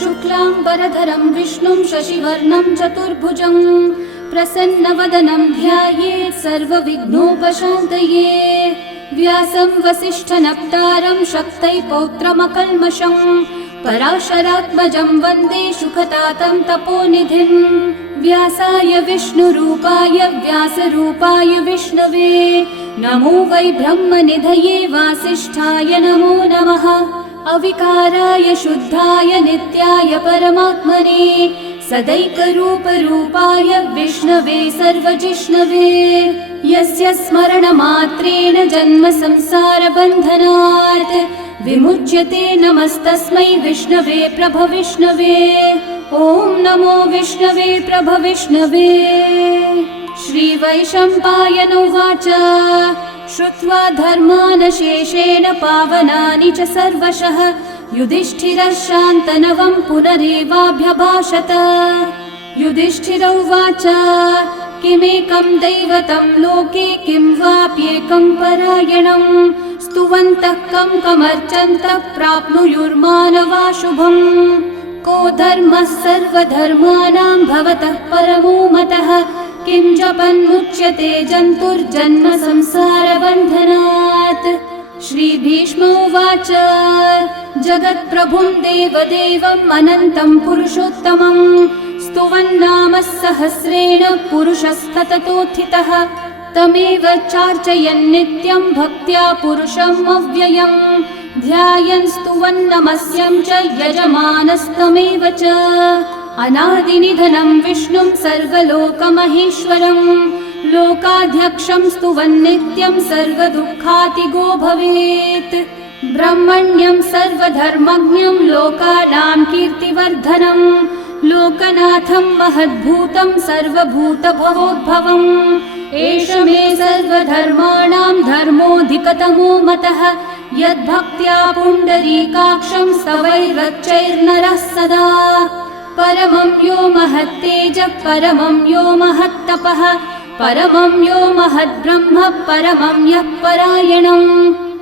शुक्लांबरधरं विष्णुं शशिवर्णं चतुर्भुजं प्रसन्नवदनं ध्यायेत् सर्वविघ्नोपशान्तये। व्यासं वसिष्ठनप्तारं शक्तै पौत्रमकल्मषं पराशरात्मजं वन्दे शुकतातं तपोनिधिं। व्यासाय विष्णुरूपाय व्यासरूपाय विष्णवे नमो वै ब्रह्मनिधये वासिष्ठाय नमो नमः। अविकाराय शुद्धाय नित्याय परमात्मने सदैकरूपरूपाय विष्णवे सर्वजिष्णवे। यस्य स्मरणमात्रेण जन्म संसारबन्धनात् विमुच्यते नमस्तस्मै विष्णवे प्रभविष्णवे। ॐ नमो विष्णवे प्रभविष्णवे। श्रीवैशम्पायन उवाच श्रुत्वा धर्मानशेषेण पावनानि च सर्वशः युधिष्ठिरः शान्तनवं पुनरेवाभ्यभाषत। युधिष्ठिर उवाच किमेकं दैवतं लोके किं वाप्येकं परायणं स्तुवन्तः कं कमर्चन्तः प्राप्नुयुर्मानवा शुभम्। को धर्मः सर्वधर्माणां भवतः परमो मतः किं जपन्मुच्यते जन्तुर्जन्म संसारबन्धनात्। श्रीभीष्म उवाच जगत्प्रभुं देवदेवम् अनन्तं पुरुषोत्तमं स्तुवन्नाम सहस्रेण पुरुषस्तततोत्थितः तमेव चार्चयन् नित्यं भक्त्या पुरुषम् अव्ययम् ध्यायन् स्तुवन्नमस्यं च यजमानस्तमेव च। अनादिनिधनं विष्णुं सर्वलोकमहेश्वरं लोकाध्यक्षं स्तुवन्नित्यं सर्वदुःखातिगो भवेत्। ब्रह्मण्यं सर्वधर्मज्ञं लोकानां कीर्तिवर्धनं लोकनाथं महद्भूतं सर्वभूतभवोद्भवम्। एष मे सर्वधर्माणां धर्मोऽधिकतमो मतः यद्भक्त्या पुण्डरीकाक्षं स्तवैरर्चैर्नरः सदा। परमं यो महत्तेजः परमं यो महत्तपः परमं यो महद्ब्रह्म परमं यः परायणं।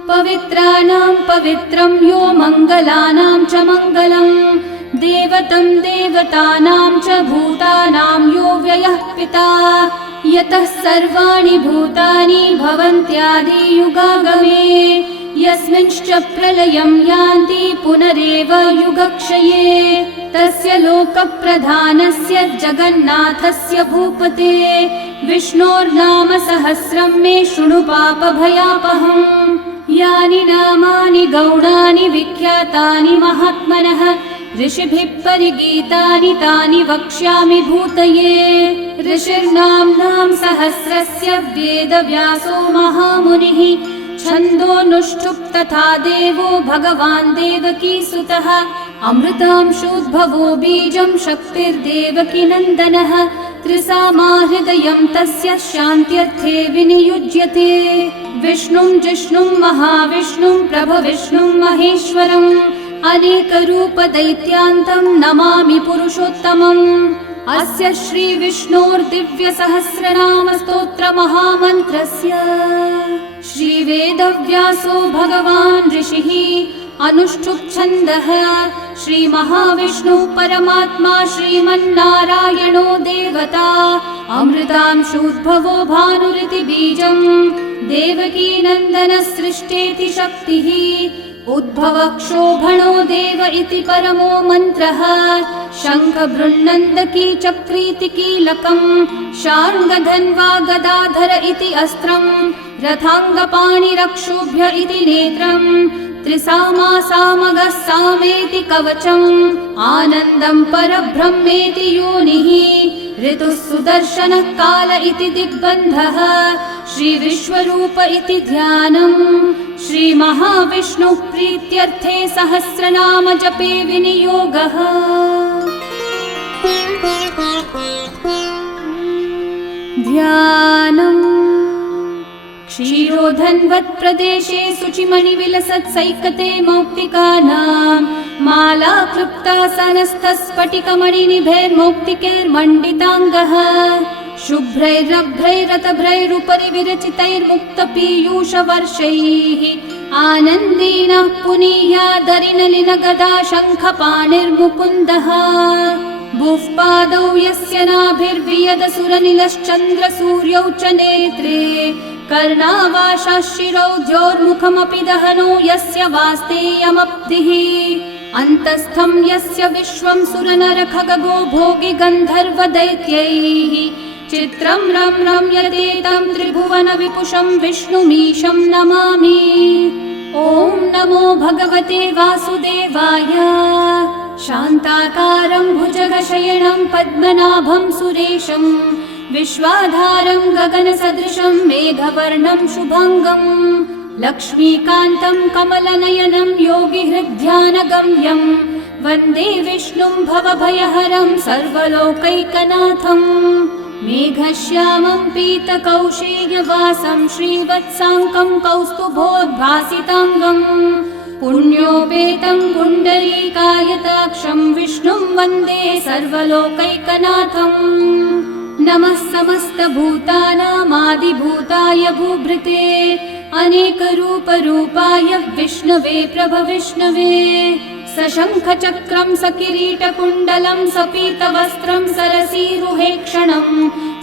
पवित्राणां पवित्रं यो मङ्गलानां च मङ्गलं देवतं देवतानां च भूतानां यो व्ययः पिता यतः सर्वाणि भूतानि भवन्त्यादियुगागमे यस्मिंश्च प्रलयं यान्ति पुनरेव युगक्षये तस्य लोकप्रधानस्य जगन्नाथस्य भूपते विष्णोर्नाम सहस्रं मे शृणु पापभयापहम्। यानि नामानि गौणानि विख्यातानि महात्मनः ऋषिभिः परिगीतानि तानि वक्ष्यामि भूतये। ऋषिर्नाम्नां सहस्रस्य वेदव्यासो महामुनिः छन्दोनुष्ठुप् तथा देवो भगवान् देवकीसुतः अमृतांशोद्भवो बीजं शक्तिर्देवकी नन्दनः त्रिसामाहृदयं तस्य शान्त्यर्थे विनियुज्यते। विष्णुं जिष्णुं महाविष्णुं प्रभविष्णुं महेश्वरम् अनेकरूपदैत्यान्तं नमामि पुरुषोत्तमम्। अस्य श्रीविष्णोर्दिव्यसहस्रनामस्तोत्रमहामन्त्रस्य श्रीवेदव्यासो भगवान् ऋषिः अनुष्ठुप्छन्दः श्रीमहाविष्णुः परमात्मा श्रीमन्नारायणो देवता अमृतांशोद्भवो भानुरिति बीजं देवकी नन्दनसृष्टेति शक्तिः उद्भवक्षोभणो देव इति परमो मन्त्रः शङ्खबृन्नन्दकी चक्रीति कीलकं शार्ङ्गधन्वा गदाधर इति अस्त्रं रथाङ्गपाणिरक्षोभ्य इति नेत्रं त्रिसामासामगः सामेति कवचम् आनन्दं परब्रह्मेति योनिः ऋतुः सुदर्शनः काल इति दिग्बन्धः श्रीविश्वरूप इति ध्यानम् श्रीमहाविष्णुः प्रीत्यर्थे सहस्रनाम जपे विनियोगः। ध्यानम् क्षीरोधन्वत्प्रदेशे शुचिमणिविलसत्सैकते मौक्तिकानां माला क्लृप्तासनस्थस्फटिकमणिनिभैर्मौक्तिकैर्मण्डिताङ्गः शुभ्रैरभ्रैरतभ्रैरुपरि विरचितैर्मुक्तपीयूषवर्षैः आनन्देन पुनीयादरिनलिनगदा शङ्खपाणिर्मुकुन्दः भुःपादौ यस्य नाभिर्वियदसुरनिलश्चन्द्रसूर्यौ च नेत्रे कर्णावाशाः शिरौद्योर्मुखमपि दहनो यस्य वास्तेयमब्धिः अन्तस्थं यस्य विश्वं सुरनरखगो भोगि गन्धर्वदैत्यैः चित्रं रं रम्यते तं त्रिभुवनविपुषं विष्णुमीशं नमामि। ॐ नमो भगवते वासुदेवाय। शान्ताकारं भुजगशयनं पद्मनाभं सुरेशं विश्वाधारं गगनसदृशं मेघवर्णं शुभाङ्गं लक्ष्मीकान्तं कमलनयनं योगिहृद्ध्यानगम्यं वन्दे विष्णुं भवभयहरं सर्वलोकैकनाथं मेघश्यामं पीतकौशेयवासं श्रीवत्साङ्कं कौस्तुभोद्भासिताङ्गं पुण्योपेतं पुण्डरीकायताक्षं विष्णुं वन्दे सर्वलोकैकनाथं नमः समस्तभूतानामादिभूताय भूभृते अनेकरूपरूपाय विष्णवे प्रभविष्णवे सशङ्खचक्रं सकिरीटकुण्डलं सपीतवस्त्रं सरसीरुहेक्षणं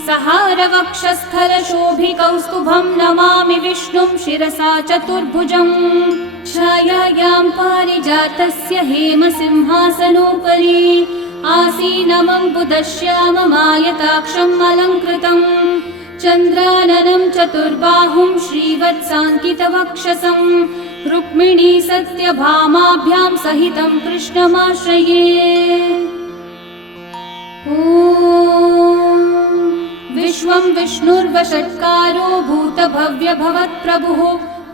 सहारवक्षस्थलशोभिकौस्तुभं नमामि विष्णुं शिरसा चतुर्भुजं छायायां पारिजातस्य हेमसिंहासनोपरि आसीनमम्बुदश्याममायताक्षम् अलङ्कृतं चन्द्राननं चतुर्बाहुं श्रीवत्साङ्कितवक्षसं रुक्मिणी सत्यभामाभ्यां सहितं कृष्णमाश्रये। ॐ विश्वं विष्णुर्वषट्कारो भूतभव्यभवत्प्रभुः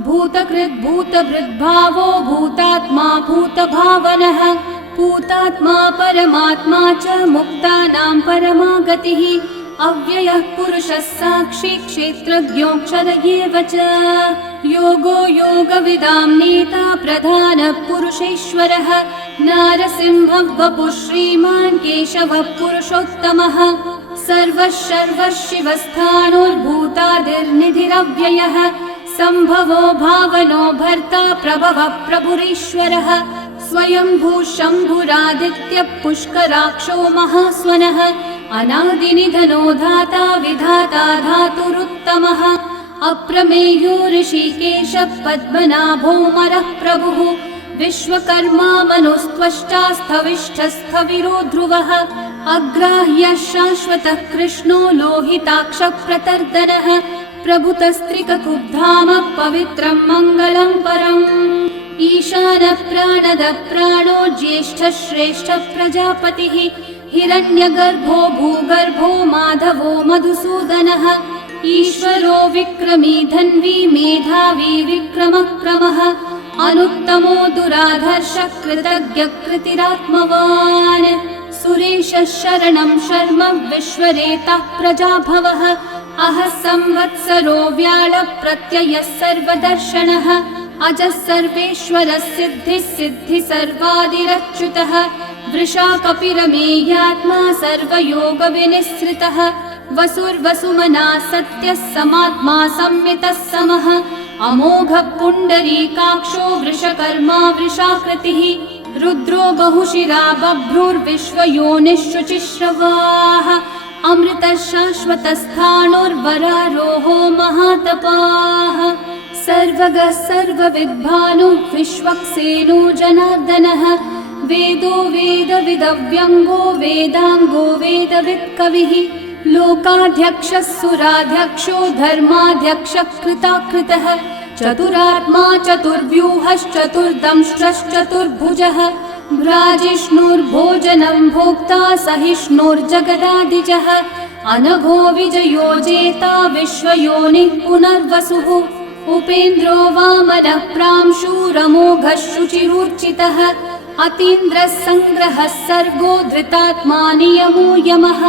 भूतकृद्भूतभृद्भावो भूतात्मा भूतभावनः भूतात्मा परमात्मा च मुक्तानां परमा गतिः अव्ययः पुरुषः साक्षी क्षेत्रज्ञोऽक्षर एव च योगो योगविदां नेता प्रधानः पुरुषेश्वरः नारसिंहः वपुः श्रीमान् केशवः पुरुषोत्तमः सर्वः शर्वः शिवस्थाणुर्भूतादिर्निधिरव्ययः सम्भवो भावनो भर्ता प्रभवः प्रभुरीश्वरः स्वयंभू शम्भुरादित्यः पुष्कराक्षो महास्वनः अनादिनिधनो धाता विधाता धातुरुत्तमः अप्रमेयो ऋषिकेशः पद्मनाभोऽमरः प्रभुः विश्वकर्मा मनुस्त्वष्टा स्थविष्ठस्थविरो ध्रुवः अग्राह्यः शाश्वतः कृष्णो लोहिताक्षः प्रतर्दनः प्रभुतस्त्रिककुब्धामः पवित्रं मङ्गलं परम् ईशानः प्राणदः प्राणो ज्येष्ठः श्रेष्ठः प्रजापतिः हिरण्यगर्भो भूगर्भो माधवो मधुसूदनः ईश्वरो विक्रमी धन्वी मेधावी विक्रमक्रमः अनुत्तमो दुराधर्षः कृतज्ञः कृतिरात्मवान् सुरेशः शरणं शर्म विश्वरेतः प्रजाभवः अहः संवत्सरो व्याळः प्रत्ययः सर्वदर्शनः अजः सर्वेश्वरः सिद्धिः सिद्धिः सर्वादिरच्युतः वृषाकपिरमेयात्मा सर्वयोगविनिःसृतः वसुर्वसुमनः सत्यः समात्मा संमितः समः अमोघः पुण्डरीकाक्षो वृषकर्मा वृषाकृतिः रुद्रो बहुशिरा बभ्रुर्विश्वयोनिःशुचिश्रवाः अमृतः शाश्वतस्थाणुर्वरारोहो महातपाः सर्वगः सर्वविद्भानुः विश्वक्सेनो जनार्दनः वेदो वेदविदव्यङ्गो वेदाङ्गो वेदवित्कविः लोकाध्यक्षः सुराध्यक्षो धर्माध्यक्षः कृताकृतः चतुरात्मा चतुर्व्यूहश्चतुर्दंष्ट्रश्चतुर्भुजः भ्राजिष्णुर्भोजनं भोक्ता सहिष्णुर्जगदादिजः अनघो विजयो जेता विश्वयोनिः पुनर्वसुः उपेन्द्रो वामनः प्रांशुरमोघः शुचिरूर्चितः अतीन्द्रः सङ्ग्रहः सर्गो धृतात्मा नियमो यमः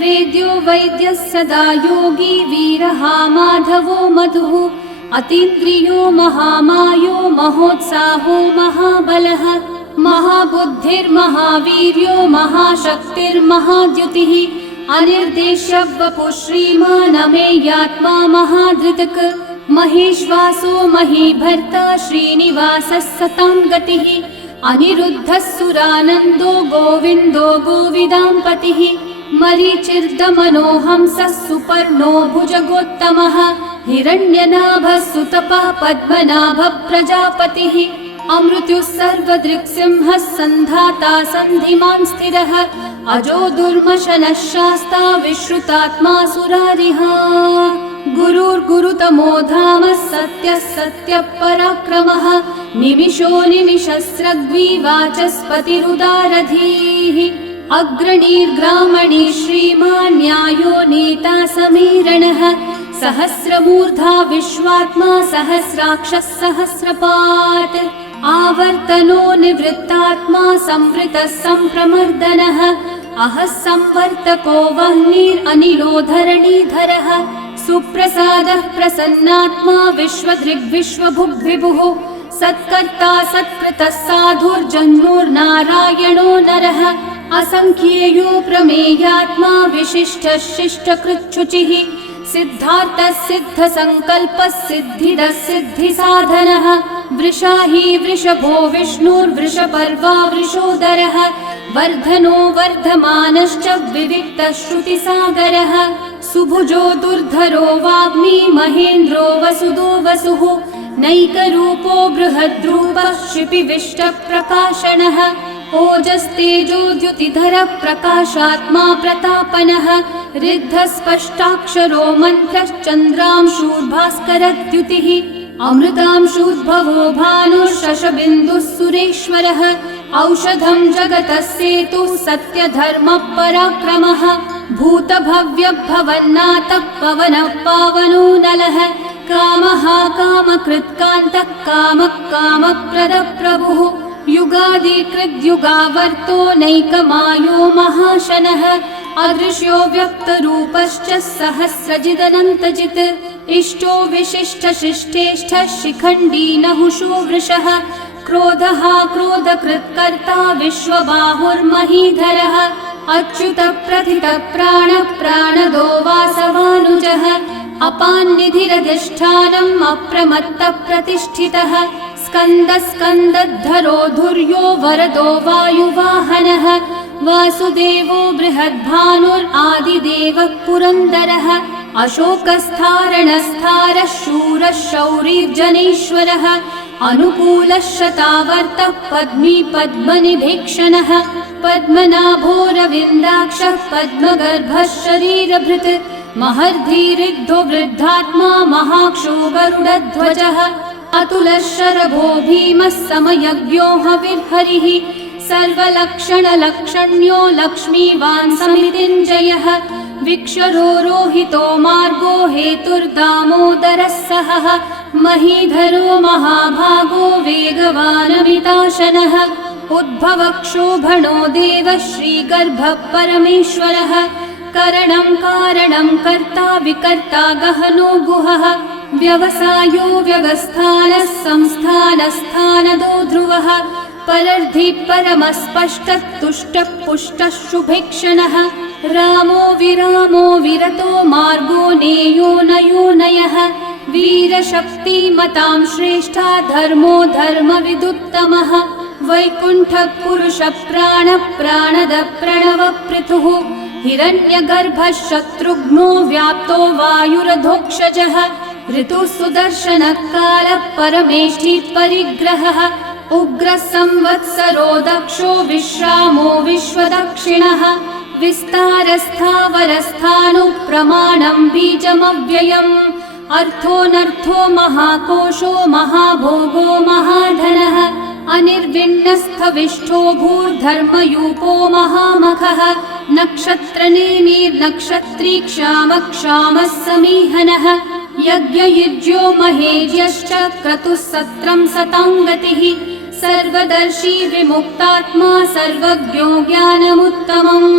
वेद्यो वैद्यः सदा योगी वीरः माधवो मधुः अतीन्द्रियो महामायो महोत्साहो महाबलः महाबुद्धिर्महावीर्यो महाशक्तिर्महाद्युतिः अनिर्देश्य वपुः श्रीमान् अमेयात्मा महाधृतक् महेश्वासो महीभर्ता श्रीनिवासः सतां गतिः अनिरुद्धः सुरानन्दो गोविन्दो गोविदाम्पतिः मरीचिर्दमनोहंसः सुपर्णो भुजगोत्तमः हिरण्यनाभः सुतपः पद्मनाभः प्रजापतिः अमृत्युः सर्वदृक्सिंहः सन्धाता सन्धिमान् स्थिरः अजो दुर्मशनः शास्ता विश्रुतात्मा सुरारिः गुरुर्गुरुतमो धामः सत्यः सत्यः पराक्रमः निमिषो निमिषस्रग्विवाचस्पतिरुदारधीः अग्रणीर्ग्रामणी श्रीमान् न्यायो नेता समीरणः सहस्रमूर्धा विश्वात्मा सहस्राक्षः सहस्रपात् आवर्तनो निवृत्तात्मा संवृतः संप्रमर्दनः अहः संवर्तको वह्निरनिलो धरणीधरः सुप्रसादः प्रसन्नात्मा विश्वदृग्विश्वभुग्विभुः सत्कर्ता सत्कृतः साधुर्जन्मुर्नारायणो नरः असंख्येयो प्रमेयात्मा विशिष्टः शिष्टकृच्छुचिः सिद्धार्थः सिद्धसङ्कल्पः सिद्धिदः सिद्धिसाधनः वृषाही वृषभो विष्णुर्वृषपर्वा वृषोदरः वर्धनो वर्धमानश्च विविक्तः श्रुतिसागरः सुभुजो दुर्धरो वाग्मी महेन्द्रो वसुदो वसुः नैकरूपो बृहद्रूपः शिपिविष्टप्रकाशनः ओजस्तेजोद्युतिधरः प्रकाशात्मा प्रतापनः ऋद्धस्पष्टाक्षरो मन्त्रश्चन्द्रांशूर्भास्करद्युतिः अमृतांशूद्भवो भानुः शशबिन्दुः सुरेश्वरः औषधं जगतः सेतुः सत्यधर्मः पराक्रमः भूतभव्यभवन्नाथः पवनः पावनो नलः कामः कामकृत्कान्तः कामः कामप्रदः प्रभुः युगादिकृद्युगावर्तो नैकमायो महाशनः अदृश्यो व्यक्तरूपश्च सहस्रजिदनन्तजित् इष्टो विशिष्टशिष्टेष्ठः शिखण्डी नहुषो वृषः क्रोधः क्रोधकृत्कर्ता विश्वबाहुर्महीधरः अच्युतः प्रथितः प्राणः प्राणदो वासवानुजः अपान्निधिरधिष्ठानम् अप्रमत्तः प्रतिष्ठितः स्कन्दस्कन्दद्धरो धुर्यो वरदो वायुवाहनः वासुदेवो बृहद्भानुरादिदेवः पुरन्दरः अशोकस्थारणस्थारः शूरः शौरिर्जनेश्वरः अनुकूलः शतावर्तः पद्मी पद्मनिभीक्षणः पद्मनाभोरविन्दाक्षः पद्मगर्भः शरीरभृत् महर्धिरिग्धो वृद्धात्मा महाक्षो गरुडध्वजः अतुलः शरभो भीमः समयज्ञो हविर्हरिः सर्वलक्षणलक्षण्यो लक्ष्मीवान् समितिञ्जयः विक्षरो रोहितो मार्गो हेतुर्दामोदरः सहः महीधरो महाभागो वेगवानमिताशनः उद्भवक्षोभणो देवः श्रीगर्भः परमेश्वरः करणं कारणं कर्ता विकर्ता गहनो गुहः व्यवसायो व्यवस्थानः संस्थानस्थानदो ध्रुवः परर्धि परमस्पष्टः तुष्टः पुष्टः शुभेक्षणः रामो विरामो विरतो मार्गो नेयो नयो नयः वीरशक्तिमतां श्रेष्ठा धर्मो धर्मविदुत्तमः वैकुण्ठः पुरुषः प्राणः प्राणदः प्रणवपृथुः हिरण्यगर्भः शत्रुघ्नो व्याप्तो वायुरधोक्षजः ऋतुः सुदर्शनः कालः परमेष्ठी परिग्रहः उग्रः संवत्सरो दक्षो विश्रामो विश्वदक्षिणः विस्तारस्थावरस्थाणु प्रमाणं बीजमव्ययम् अर्थोऽनर्थो महाकोशो महाभोगो महाधनः अनिर्विण्णस्थविष्ठो भूर्धर्मयूपो महामखः नक्षत्रनेमिर्नक्षत्री क्षामः समीहनः यज्ञयुज्यो महेज्यश्च क्रतुः सत्रं सताङ्गतिः सर्वदर्शी विमुक्तात्मा सर्वज्ञो ज्ञानमुत्तमम्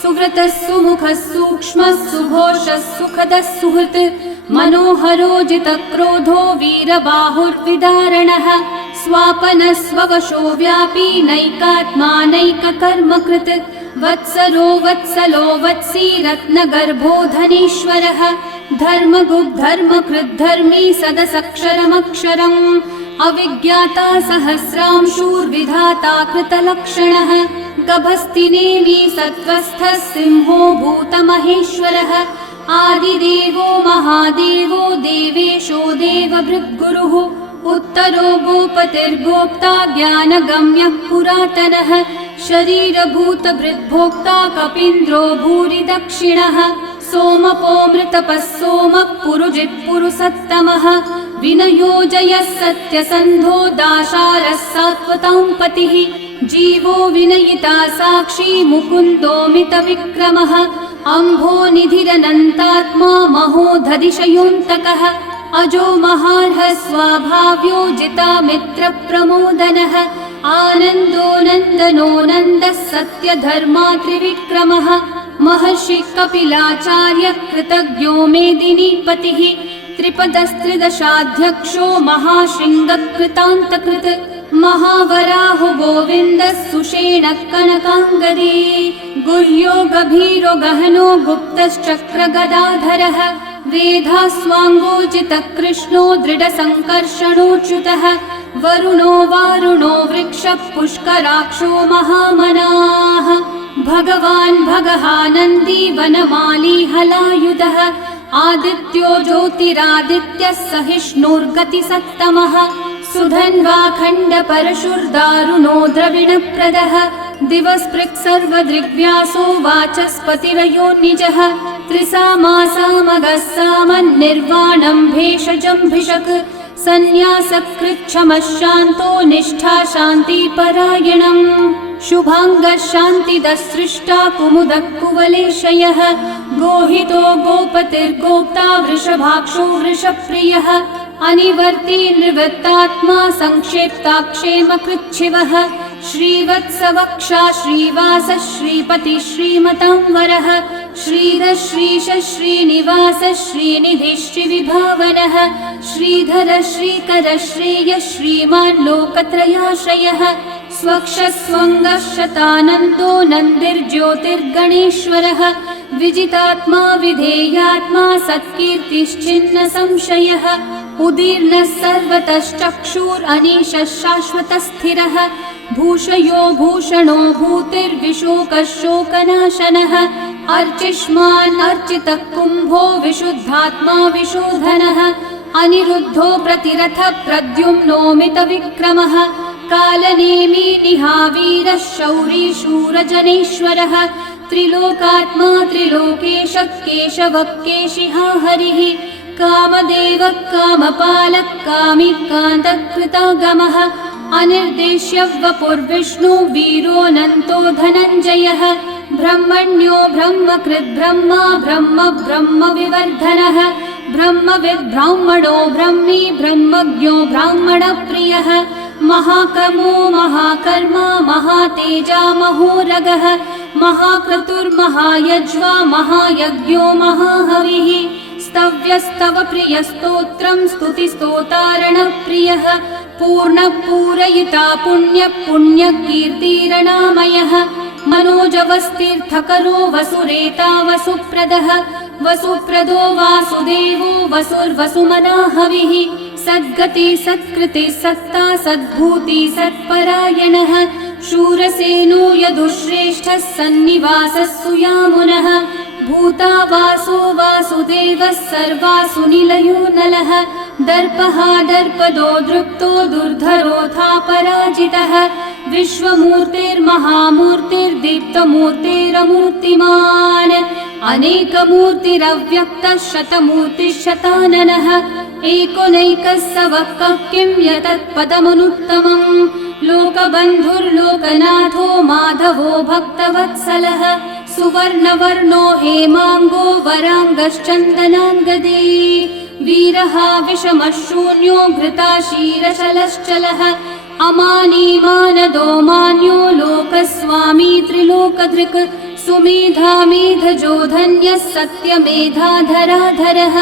सुव्रतः सुमुखः सूक्ष्मः सुघोषः सुखदः सुहृत् मनोहरो जितक्रोधो वीरबाहुर्विदारणः स्वापनस्ववशो व्यापी नैकात्मानैककर्मकृत् वत्सरो वत्सलो वत्सी रत्नगर्भो धनीश्वरः धर्मगुब्धर्मकृद्धर्मी सदसक्षरमक्षरम् अविज्ञाता सहस्रांशूर्विधाता कृतलक्षणः गभस्तिनेमि सत्त्वस्थः सिंहो भूतमहेश्वरः आदिदेवो महादेवो देवेशो देवभृद्गुरुः उत्तरो गोपतिर्गोप्ता ज्ञानगम्यः पुरातनः शरीरभूतभृद्भोक्ता कपीन्द्रो भूरि दक्षिणः सोमपो मृतपः सोमः पुरुजित्पुरुसत्तमः विनयोजयः सत्यसन्धो दाशारः सात्वतां पतिः जीवो विनयिता साक्षी मुकुन्दोमितविक्रमः अम्भो निधिरनन्तात्मा महोदधिशयोऽन्तकः अजो महार्हः स्वाभाव्यो जिता मित्रप्रमोदनः आनन्दो नन्दनो नन्दः सत्यधर्मा त्रिविक्रमः महर्षि कपिलाचार्य कृतज्ञो मेदिनीपतिः त्रिपदस्त्रिदशाध्यक्षो महाशृङ्गकृतान्तकृत् महावराहो गोविन्दः सुषेणः कनकाङ्गदी गुह्यो गभीरो गहनो गुप्तश्चक्रगदाधरः वेधास्वाङ्गोजितकृष्णो दृढसङ्कर्षणोच्युतः वरुणो वारुणो वृक्षः पुष्कराक्षो महामनाः भगवान् भगहानन्दी वनमाली हलायुधः आदित्यो ज्योतिरादित्यः सहिष्णुर्गतिसत्तमः सुधन्वाखण्डपरशुर्दारुणो द्रविणप्रदः दिवस्पृक्सर्वदृग्व्यासो वाचस्पतिरयो निजः त्रिसामासामगः सामन्निर्वाणं भेषजम्भिषक् सन्न्यासकृच्छमः शान्तो निष्ठा शान्तिपरायणम् शुभाङ्गः शान्तिदः सृष्टा कुमुदः कुवलेशयः गोहितो गोपतिर्गोप्ता वृषभाक्षो वृषप्रियः अनिवर्ती निवृत्तात्मा संक्षेप्ताक्षेमकृच्छिवः श्रीवत्सवक्षा श्रीवास श्रीपति श्रीमतांवरः श्रीधर श्रीश श्रीनिवास श्रीनिधि श्रीविभावनः श्रीधर श्रीकर श्रेय श्रीमान् लोकत्रयाश्रयः स्वक्षस्वङ्गः शतानन्दो नन्दिर्ज्योतिर्गणेश्वरः विजितात्मा विधेयात्मा सत्कीर्तिश्चिन्न संशयः उदीर्णः सर्वतश्चक्षुरनीशः शाश्वतस्थिरः भूषयो भूषणो भूतिर्विशोकः शोकनाशनः अर्चिष्मान् अर्चितः कुम्भो विशुद्धात्मा विशोधनः अनिरुद्धो प्रतिरथः प्रद्युम्नोमितविक्रमः कालनेमी निहावीरः शौरी शूरजनेश्वरः त्रिलोकात्मा त्रिलोकेशः केशवः केशिहा हरिः कामदेवः कामपालः कामी कान्तकृतागमः अनिर्देश्य वपुर्विष्णु वीरोऽनन्तो धनञ्जयः ब्रह्मण्यो ब्रह्मकृद् ब्रह्मा ब्रह्म ब्रह्मविवर्धनः ब्रह्मविद् ब्राह्मणो ब्रह्मी ब्रह्मज्ञो ब्राह्मणप्रियः महाकर्मो महाकर्मा महातेजा महोरगः महाक्रतुर्महायज्वा महायज्ञो महाहविः स्तव्यस्तव प्रियस्तोत्रं स्तुतिस्तोतारणप्रियः पूर्णपूरयिता पुण्यकीर्तिरणामयः मनोजवस्तीर्थकरो वसुरेता वसुप्रदः वसुप्रदो वासुदेवो वसुर्वसुमनाहविः सद्गति सत्कृति सत्ता सद्भूति सत्परायणः शूरसेनो यदुश्रेष्ठः सन्निवासः सुयामुनः भूता वासो वासुदेवः सर्वासु निलयो नलः दर्पः दर्पदो दृप्तो दुर्धरोऽथा पराजितः विश्वमूर्तिर्महामूर्तिर्दीप्तमूर्तिरमूर्तिमान् अनेकमूर्तिरव्यक्तः शतमूर्तिशताननः एकोनैकः सवक्कः किं यतत्पदमनुत्तमम् लोकबन्धुर्लोकनाथो माधवो भक्तवत्सलः सुवर्णवर्णो हेमाङ्गो वराङ्गश्चन्दनाङ्गदे वीरः विषमः शून्यो घृताशीरशलश्चलः अमानी मानदो मान्यो लोकस्वामी त्रिलोकधृक् सुमेधा मेधजो धन्यः सत्यमेधाधराधरः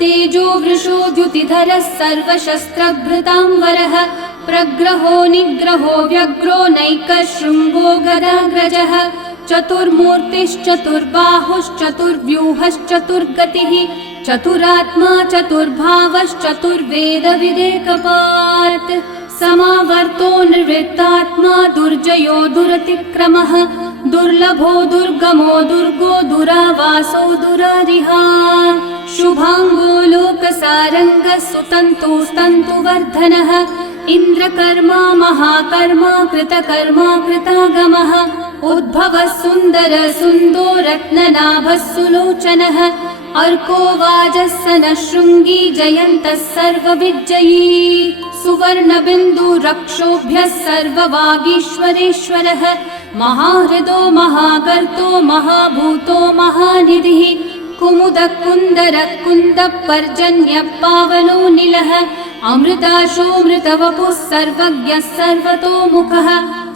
तेजो वृषो द्युतिधरः सर्वशस्त्रभृताम्बरः प्रग्रहो निग्रहो व्यग्रो नैकः शृङ्गो गदाग्रजः चतुर्मूर्तिश्चतुर्बाहुश्चतुर्व्यूहश्चतुर्गतिः चतुरात्मा चतुर्भावश्चतुर्वेदविदेकपात् समावर्तो निर्वृत्तात्मा दुर्जयो दुरतिक्रमः दुर्लभो दुर्गमो दुर्गो दुरावासो दुरारिहा शुभाङ्गो लोकसारङ्गः सुतन्तुस्तन्तुवर्धनः इन्द्रकर्मा महाकर्मा कृतकर्मा कृतागमः उद्भवः सुन्दर सुन्दो रत्ननाभः सुलोचनः अर्को वाजस्सनः शृङ्गी जयन्तः सर्वविजयी सुवर्णबिन्दुरक्षोभ्यः सर्ववागीश्वरेश्वरः महाहृदो महागर्तो महाभूतो महानिधिः कुमुदः कुन्दरः कुन्दः पर्जन्यः पावनो निलः अमृताशोऽमृतवपुः सर्वज्ञः सर्वतोमुखः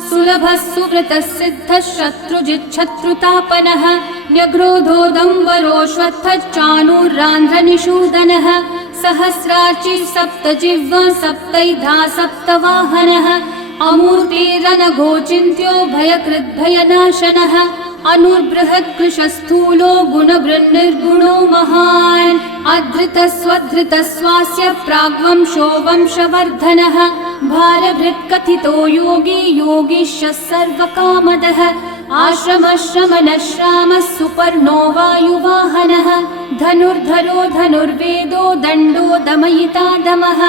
सुलभः सुव्रतः सिद्धः शत्रुजिच्छत्रुतापनः न्यग्रोधोदम्बरोऽश्वत्थश्चाणूरान्ध्रनिषूदनः सहस्रार्ची सप्तजिह्वा सप्तैधा सप्तवाहनः अमूर्तिरनघोचिन्त्यो भयकृद्भयनाशनः अनुर्बृहत्कृशस्थूलो गुणभृन्निर्गुणो महान् अधृतस्वधृतस्वास्य प्राग्वंशो वंशवर्धनः भारभृत्कथितो योगी योगीशः सर्वकामदः आश्रमश्रमणश्रामः सुपर्णो वायुवाहनः धनुर्धरो धनुर्वेदो दण्डो दमयिता दमः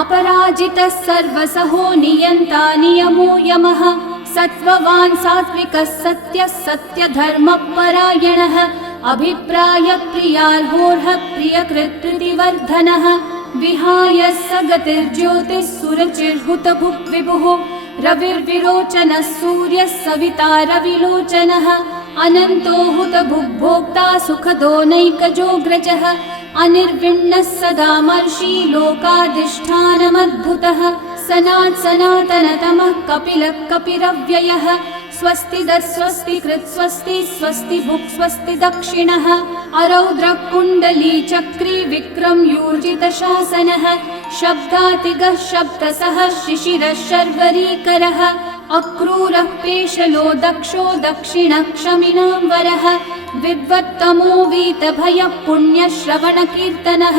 अपराजितः सर्वसहो नियन्ता नियमो यमः सत्त्ववान् सात्विकः सत्यः सत्यधर्मपरायणः अभिप्रायप्रियार्होर्हः प्रियकृत्प्रीतिवर्धनः विहाय स गतिर्ज्योतिः सुरचिर्हुतभुक् विभुः रविर्विरोचनः सूर्यः सविता रविलोचनः अनन्तो हुतभुग्भोक्ता सुखदो नैकजोऽग्रजः अनिर्विण्णः सदा मर्षि लोकाधिष्ठानमद्भुतः सनात् सनातनतमः कपिलः कपिरव्ययः स्वस्ति स्वस्ति कृत् स्वस्ति स्वस्ति भुक् स्वस्ति दक्षिणः अरौद्रः कुण्डली चक्री विक्रम यूर्जितशासनः शब्दातिगः शब्दसः शिशिरः शर्वरीकरः अक्रूरः पेशलो दक्षो दक्षिणः क्षमिनाम्बरः विद्वत्तमो वीतभयः पुण्यश्रवणकीर्तनः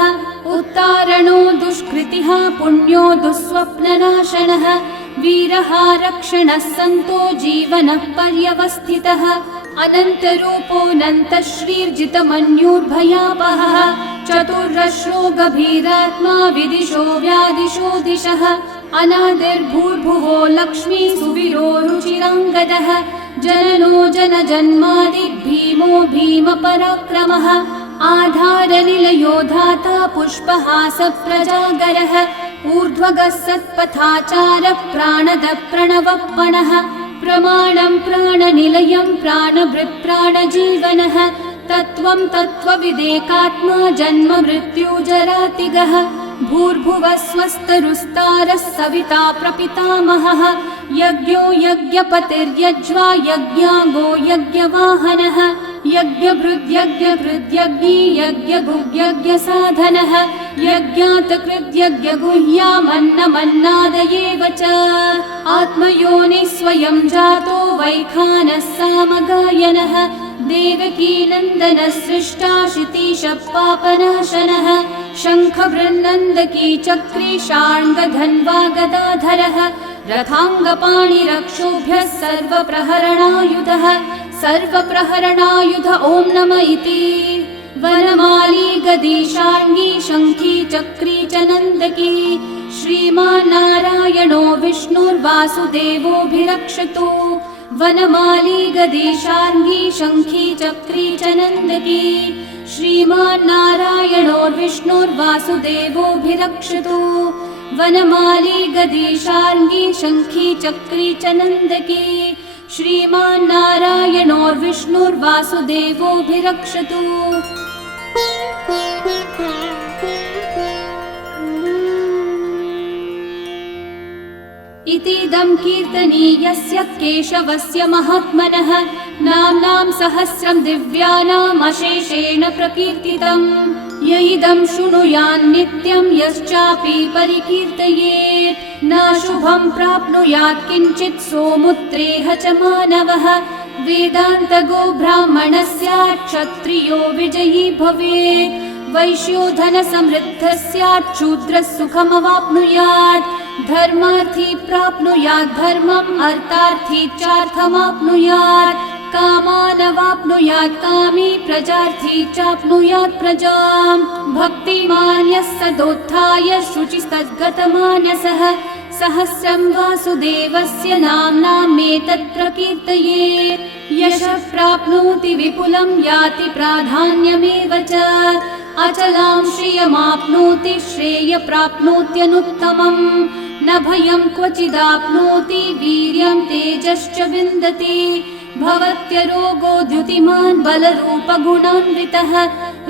उत्तारणो दुष्कृतिः पुण्यो दुःस्वप्ननाशनः वीरः रक्षणः सन्तो जीवनः पर्यवस्थितः अनन्तरूपोऽनन्तश्रीर्जितमन्युर्भयापहः चतुर्रश्रो गभीरात्मा विदिशो व्यादिशो दिशः अनादिर्भूर्भुवो लक्ष्मी सुवीरो रुचिराङ्गदः जननो जनजन्मादि भीमो भीमपराक्रमः आधारनिलयो धाता पुष्पहासप्रजागरः ऊर्ध्वगः सत्पथाचारः प्राणदः प्रणवप्पणः प्रमाणं प्राणनिलयं प्राणभृत् प्राणजीवनः तत्त्वं तत्त्वविदेकात्मा जन्म मृत्युजरातिगः भूर्भुवः स्वस्तरुस्तारः सविता प्रपितामहः यज्ञो यज्ञपतिर्यज्वा यज्ञागो यज्ञवाहनः यज्ञभृद्यज्ञकृद्यज्ञी यज्ञभुग्यज्ञसाधनः यज्ञातकृद्यज्ञगुह्यामन्नमन्नादयेव च आत्मयोनिः स्वयं जातो वैखानः सामगायनः देवकीनन्दनः सृष्टा शितीशः पापनाशनः शङ्खबृन्नन्दकी चक्री शार्ङ्गधन्वा गदाधरः रथाङ्गपाणिरक्षोभ्यः सर्वप्रहरणायुधः सर्वप्रहरणायुध ॐ नम इति वनमाली गदी शार्ङ्गी शङ्खी चक्री च नन्दकी श्रीमान्नारायणो विष्णुर्वासुदेवोऽभिरक्षतु वनमाली गदी शार्ङ्गी शङ्खी चक्री च नन्दकी श्रीमान्नारायणो विष्णुर्वासुदेवोऽभिरक्षतु वनमाली गदी शार्ङ्गी शङ्खी चक्री च नन्दकी श्रीमान्नारायणो विष्णुर्वासुदेवोऽभिरक्षतु इतीदं कीर्तनीयस्य केशवस्य महात्मनः नाम्नां सहस्रं दिव्यानाम् अशेषेण प्रकीर्तितम् य इदं शृणुयान्नित्यं यश्चापि परिकीर्तयेत् नाशुभं प्राप्नुयात् किञ्चित् सोमुत्रेह च मानवः वेदान्तगो ब्राह्मणः स्यात् क्षत्रियो विजयी भवेत् वैश्यो धनसमृद्धः स्यात् शूद्रः सुखमवाप्नुयात् धर्मार्थी प्राप्नुयात् धर्मम् अर्थार्थी चार्थमाप्नुयात् कामानवाप्नुयात् कामी प्रजार्थी चाप्नुयात् प्रजाम् भक्तिमान् यः सदोत्थाय शुचिस्तद्गतमानसः सहस्रं वासुदेवस्य नाम्नामेतत् प्रकीर्तये यशः प्राप्नोति विपुलं याति प्राधान्यमेव च अचलां श्रियमाप्नोति श्रेय प्राप्नोत्यनुत्तमम् न भयं क्वचिदाप्नोति वीर्यं तेजश्च विन्दति भवत्यरोगो द्युतिमान् बलरूपगुणान्वितः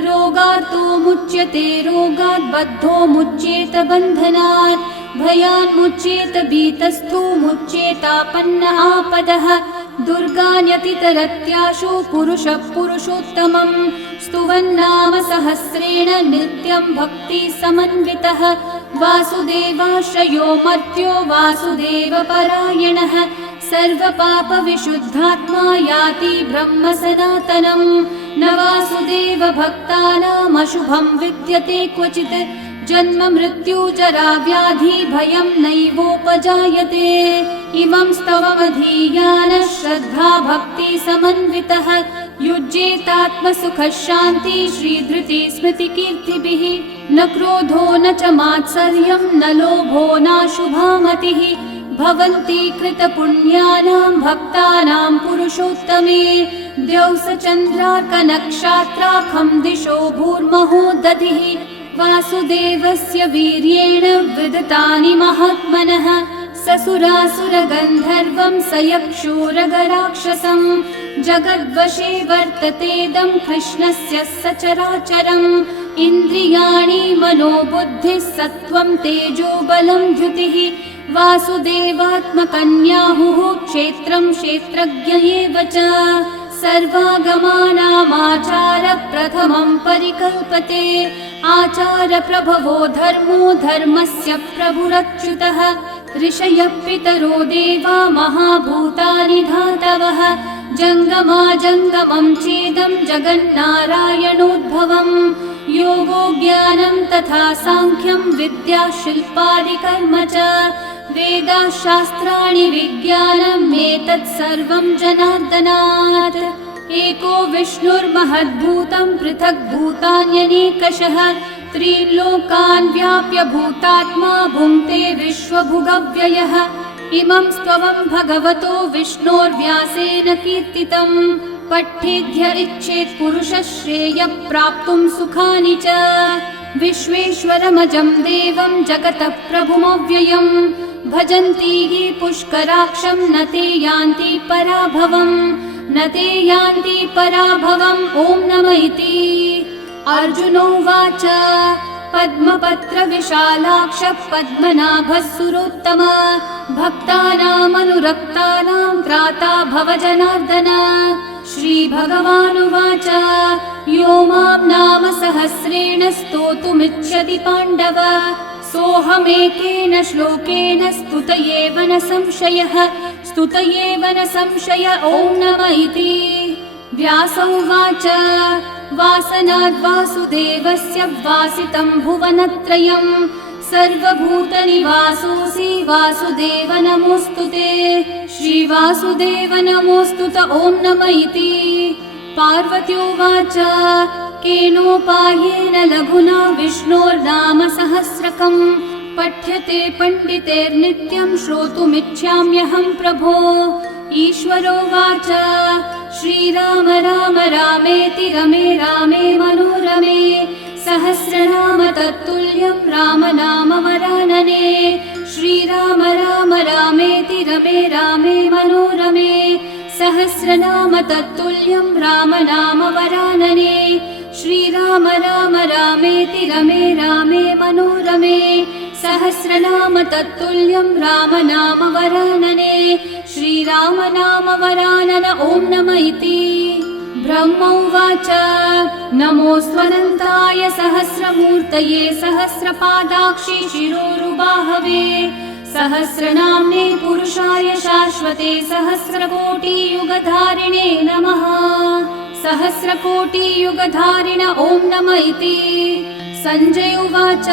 रोगार्तो मुच्यते रोगात् बद्धो मुच्येत बन्धनात् भयान् मुच्येत भीतस्थो मुच्येतापन्न आपदः दुर्गान्यतितरत्याशु पुरुषः पुरुषोत्तमम् स्तुवन्नाम सहस्रेण नित्यं भक्ति समन्वितः वासुदेवाश्रयो मर्त्यो वासुदेवपरायणः सर्वपापविशुद्धात्मा याति ब्रह्म सनातनम् न वासुदेव भक्तानामशुभं विद्यते क्वचित् जन्म मृत्यु जरा व्याधि भयं नैवोपजायते इमं स्तवमधीयानः श्रद्धा भक्ति समन्वितः युज्येतात्मसुखः शान्ति श्रीधृति स्मृतिकीर्तिभिः न क्रोधो न च मात्सर्यं न लोभो नाशुभा मतिः भवन्ति कृतपुण्यानां भक्तानां पुरुषोत्तमे द्यौस चन्द्रार्कनक्षत्राखं दिशो भूर्महोदधिः वासुदेवस्य वीर्येण विदतानि महात्मनः ससुरासुरगन्धर्वं स यक्षोरगराक्षसं जगद्वशे वर्ततेदं कृष्णस्य सचराचरम् इन्द्रियाणि मनोबुद्धिः सत्त्वं तेजो बलं द्युतिः वासुदेवात्मकन्याहुः क्षेत्रं क्षेत्रज्ञ एव च सर्वागमानामाचार प्रथमं परिकल्पते आचार प्रभवो धर्मो धर्मस्य प्रभुरच्युतः ऋषयः पितरो देवा महाभूतानि धातवः जङ्गमा जङ्गमं चेदं जगन्नारायणोद्भवम् योगो ज्ञानं तथा साङ्ख्यं विद्या शिल्पादिकर्म च वेदाः शास्त्राणि विज्ञानम् एतत् सर्वं जनार्दनात् एको विष्णुर्महद्भूतं पृथक् भूतान्यनेकशः त्रिलोकान् व्याप्य भूतात्मा भुङ्क्ते विश्वभुगव्ययः इमं स्तवं भगवतो विष्णोर्व्यासेन कीर्तितम् पठ्येद्य इच्छेत् पुरुषः श्रेयः प्राप्तुं सुखानि च विश्वेश्वरमजं देवं जगतः प्रभुमव्ययम् भजन्ति हि पुष्कराक्षं न ते यान्ति पराभवम् न ते यान्ति पराभवम् ॐ नमः इति अर्जुनोवाच पद्मपत्रविशालाक्ष पद्मनाभः सुरोत्तम भक्तानामनुरक्तानां त्राता भव जनार्दन श्रीभगवानुवाच यो मां नाम सहस्रेण स्तोतुमिच्छति पाण्डव सोऽहमेकेन श्लोकेन स्तुत एव न संशयः स्तुत एव न संशय ॐ नमः इति व्यास उवाच वासनाद् वासुदेवस्य वासितं भुवनत्रयं सर्वभूतनिवासोऽसि वासुदेव नमोऽस्तु ते श्रीवासुदेव नमोऽस्तु त ॐ नमः इति पार्वत्योवाच केनोपायेन लघुना विष्णोर्नाम सहस्रकं पठ्यते पण्डितेर्नित्यं श्रोतुमिच्छाम्यहं प्रभो ईश्वरोवाच श्रीराम राम रामेति रमे रामे मनोरमे सहस्रनाम तत्तुल्यं राम नाम वरानने श्रीराम राम रामेति रमे रामे मनोरमे सहस्रनाम तत्तुल्यं राम नाम वरानने श्रीराम राम रामेति रमे रामे मनोरमे सहस्रनाम तत्तुल्यं राम नाम वरानने श्रीराम नाम वरानन ॐ नमः इति ब्रह्म उवाच नमोऽस्त्वनन्ताय सहस्रमूर्तये सहस्रपादाक्षि शिरोरुबाहवे सहस्रनाम्ने पुरुषाय शाश्वते सहस्रकोटियुगधारिणे नमः। सहस्रकोटियुगधारिण ॐ नम इति। सञ्जय उवाच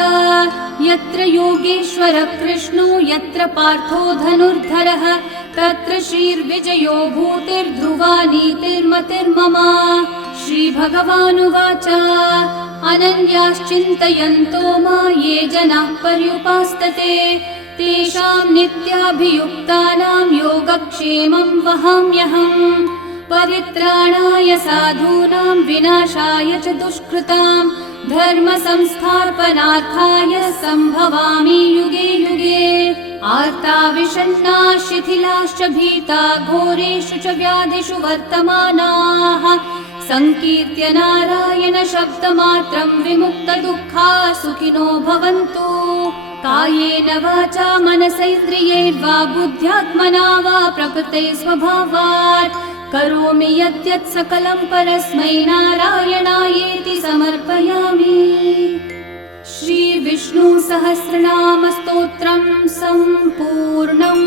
यत्र योगेश्वर कृष्णो यत्र पार्थो धनुर्धरः तत्र श्रीर्विजयो भूतिर्ध्रुवा नीतिर्मतिर्मम। श्रीभगवानुवाच अनन्याश्चिन्तयन्तो मा ये जनाः पर्युपासते तेषां नित्याभियुक्तानां योगक्षेमं वहाम्यहम्। परित्राणाय साधूनां विनाशाय च दुष्कृतां धर्म संस्थापनार्थाय सम्भवामि युगे युगे। आर्ता विषण्णा शिथिलाश्च भीता घोरेषु च व्याधिषु वर्तमानाः संकीर्त्य नारायण शब्दमात्रं विमुक्तदुःखा सुखिनो भवन्तु। कायेन वाचा मनसैन्द्रियैर्वा बुद्ध्यात्मना वा प्रकृते स्वभावात् करोमि यद्यत् सकलं परस्मै नारायणायेति समर्पयामि। श्री विष्णु सहस्रनाम स्तोत्रम् सम्पूर्णम्।